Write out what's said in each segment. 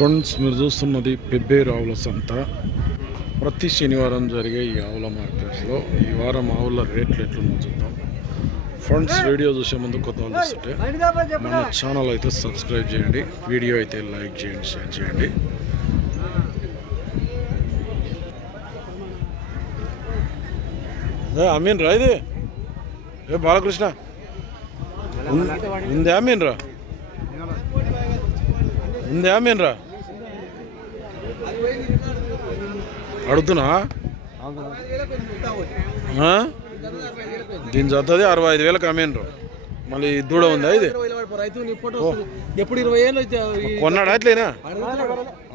Friends మీరు చూస్తున్నది పెబ్బేరు ఆవుల సంత. ప్రతి శనివారం జరిగే ఈ ఆవుల మార్కెట్లో ఈ వారం ఆవుల రేట్లు ఎట్లుందో చూద్దాం. ఫ్రెండ్స్ వీడియో చూసే ముందు కొత్త వాళ్ళు వస్తుంటే మన ఛానల్ అయితే సబ్స్క్రైబ్ చేయండి వీడియో అయితే లైక్ చేయండి షేర్ చేయండి. అమీన్ రా ఇది. ఏ బాలకృష్ణ. ఉన్- ఉందా అమీన్ రా. ఉందా అమీన్ రా. అడుగుతున్నా? దీని జతది అరవై ఐదు వేలకు అమీన్ రా మళ్ళీ దూడ ఉందా ఇది. ఎప్పుడు ఇరవై ఏళ్ళు కొన్నాడా అట్లేనా.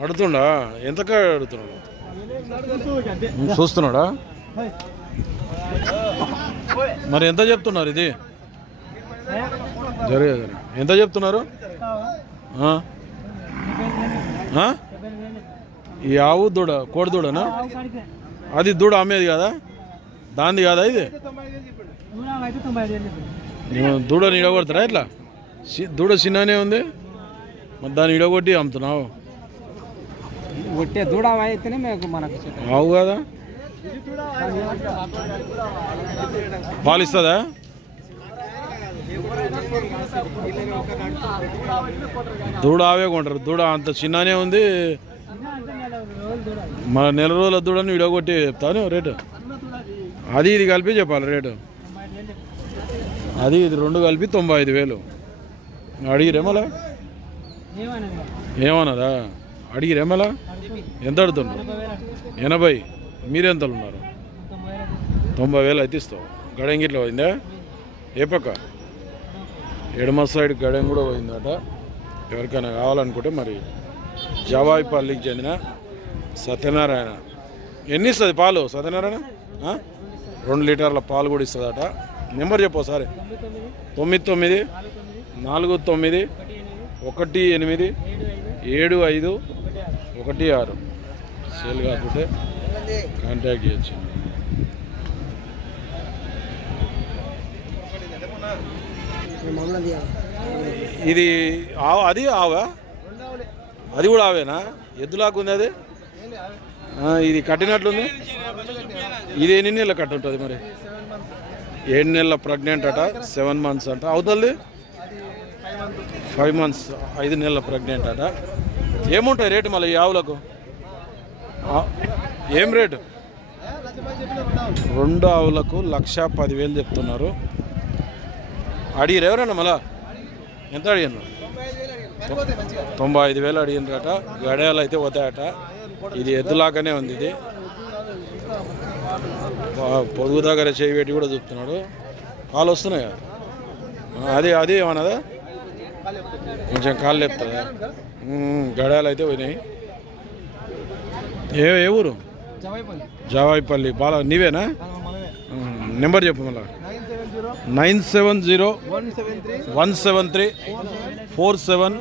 అడుగుతుండా? ఎంత అడుగుతున్నాడు? చూస్తున్నాడా? మరి ఎంత చెప్తున్నారు ఇది? జరిగేది. ఎంత చెప్తున్నారు? ఈ ఆవు దూడ కోడి దూడనా? అది దూడ అమ్మేది కదా? దాంది కాదా ఇది? దూడని ఇడగొడతారా ఇట్లా దూడ చిన్ననే ఉంది? మరి దాన్ని ఇడగొట్టి అమ్ముతున్నావు? దూడ. ఆవు కదా? పాలు ఇస్తుందా దూడ ఆవే కొంటారు. దూడ అంత చిన్ననే ఉంది. మన నెల రోజుల దూడని విడగొట్టి చెప్తాను రేటు. అది ఇది కలిపి చెప్పాలి రేటు. అది ఇది రెండు కలిపి తొంభై ఐదు వేలు. అడిగిరేమలా మళ్ళా? ఏమన్నదా? అడిగిరే ఎంత అడుగుతున్నారు? ఎనభై. మీరెంతలు ఉన్నారు తొంభై వేలు అయితే ఇస్తావు. గడెం గిట్ల పోయిందా? ఏ పక్క? ఎడమ సైడ్ గడెం కూడా పోయిందట. ఎవరికైనా కావాలనుకుంటే మరి జవాయిపల్లికి చెందిన సత్యనారాయణ. ఎన్ని ఇస్తుంది పాలు సత్యనారాయణ? రెండు లీటర్ల పాలు కూడా ఇస్తుందట. నెంబర్ చెప్పు ఒకసారి. తొమ్మిది తొమ్మిది నాలుగు తొమ్మిది ఒకటి ఎనిమిది ఏడు ఐదు ఒకటి ఆరు. సేల్ కాకపోతే కాంటాక్ట్ చేయొచ్చు. ఇది అది ఆవా? అది కూడా ఆవేనా? ఎద్దులాగా ఉంది అది? ఇది కట్టినట్లుంది. ఇది ఎన్ని నెలలు కట్టు ఉంటుంది మరి? ఏడు నెలల ప్రెగ్నెంట్ అట సెవెన్ మంత్స్ అంట. అవుతుంది ఫైవ్ మంత్స్ ఐదు నెలల ప్రెగ్నెంట్ అట. ఏముంటాయి రేటు మళ్ళీ ఈ ఆవులకు? ఏం రేటు? రెండు ఆవులకు లక్ష పదివేలు చెప్తున్నారు. అడిగారు ఎవరన్నా మళ్ళా? ఎంత అడిగారు తొంభై ఐదు వేలు అడిగినరట గడియాలు అయితే పోతాయట. ఇది ఎద్దులాగానే ఉంది ఇది. పా- పొదుగు దగ్గర చేయి పెట్టి కూడా చూపుతున్నాడు. పాలు వస్తున్నాయి? అది అది ఏమన్నదా? కొంచెం కాళ్ళు లేపుతుందా ఉమ్, గడియాలు అయితే పోయినాయి. ఏ ఏ ఊరు? జవాయిపల్లి. బాల నీవేనా? నెంబర్ చెప్పు మళ్ళా. Nine seven zero one seven three four seven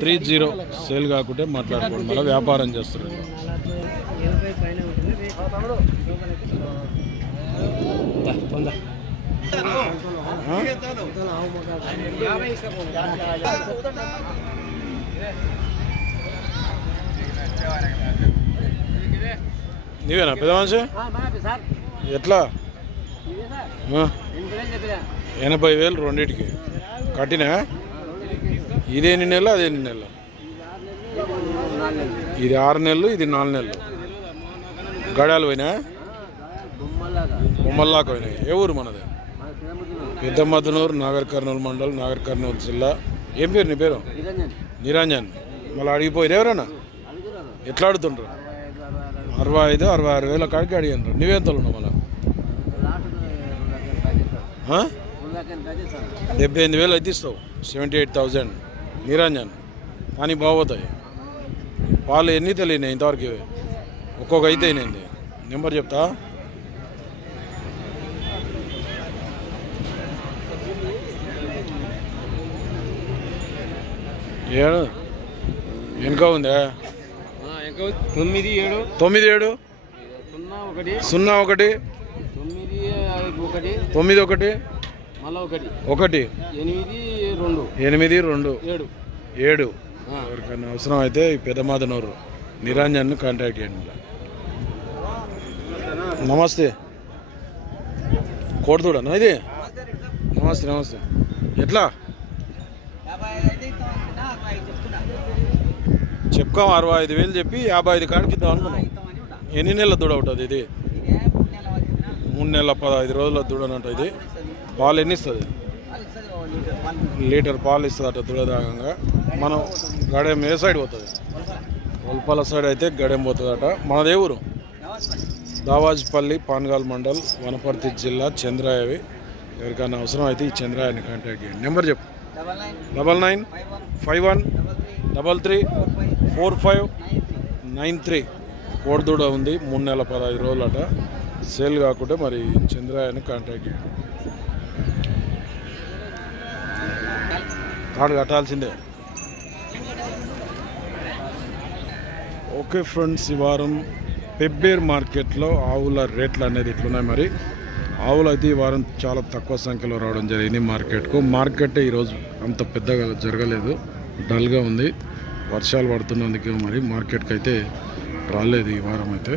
three zero sale కాకుంటే మాట్లాడుకోండి మళ్ళీ వ్యాపారం చేస్తారు ఆ? నీవేనా పెద్ద మనిషి ఎట్లా? ఎనభై వేలు రెండింటికి. కట్టినా? ఇదేని నెల అదేని నెల ఇది ఆరు నెలలు ఇది నాలుగు నెలలు. గడాలు పోయినా? బొమ్మల్లాక పోయినాయి. ఏ ఊరు మనది? పెద్ద మధునూరు నాగర్ కర్నూలు మండలం నాగర్ కర్నూలు జిల్లా. ఏం పేరు నీ పేరు? నిరంజన్. మళ్ళీ అడిగిపోయారు ఎవరన్నా? ఎట్లా అడుగుతుండ్రు? అరవై ఐదు అరవై ఆరు వేల కాడికి అడిగినారు నువ్వేంతలు ఉన్నావు మళ్ళీ? డెబ్బై ఎనిమిది వేలు అయితే ఇస్తావు. Seventy eight thousand Niranjan. కానీ బాగోతాయి. పాలు ఎన్ని తెలియనాయి ఇంతవరకు? ఒక్కొక్క అయితే అయినాయింది నెంబర్ చెప్తా? ఏడు? వెనుక ఉందా. తొమ్మిది ఏడు. తొమ్మిది ఏడు? సున్నా ఒకటి. సున్నా ఒకటి. ఒకటి తొమ్మిది ఒకటి మళ్ళా ఒకటి. ఒకటి. ఎనిమిది రెండు. ఎనిమిది రెండు. ఏడు. ఏడు. ఎవరికైనా అవసరం అయితే ఈ పెదమాదనూరు నిరంజన్ను కాంటాక్ట్ చేయండి. నమస్తే. కోడదూడనా ఇది నమస్తే నమస్తే. ఎట్లా? చెప్పుకోం అరవై ఐదు వేలు చెప్పి యాభై ఐదు కాడికి ఇద్దాం అనుకున్నాం ఎన్ని నెలల దూడ ఉంటుంది ఇది మూడు నెలల పదహైదు రోజుల దూడనంట ఇది. పాలు ఎన్ని ఇస్తుంది లీటర్ పాలు ఇస్తుందట అట దాగంగా మనం గడెం ఏ సైడ్ పోతుంది? ఉల్పల సైడ్ అయితే గడెం పోతుందట. మనదే ఊరు? దావాజ్పల్లి పాన్గాల్ మండల్ వనపర్తి జిల్లా చంద్రాయవి. ఎవరికైనా అవసరం అయితే ఈ చంద్రాయని కాంటాక్ట్ చేయండి. నెంబర్ చెప్పు. Double nine five one double three four five nine three. కోడిదూడ ఉంది మూడు నెలల పదహైదు రోజులట. సేల్ కాకుంటే మరి చంద్రాయని కాంటాక్ట్ చేయండి. కార్డు కట్టాల్సిందే. ఓకే ఫ్రెండ్స్ ఈ వారం పెబ్బేర్ మార్కెట్లో ఆవుల రేట్లు అనేది ఇట్లున్నాయి మరి? ఆవులు అయితే ఈ వారం చాలా తక్కువ సంఖ్యలో రావడం జరిగింది మార్కెట్కు. మార్కెట్ ఈరోజు అంత పెద్దగా జరగలేదు డల్గా ఉంది. వర్షాలు పడుతున్నందుకు మరి మార్కెట్కి అయితే రాలేదు ఈ వారం అయితే.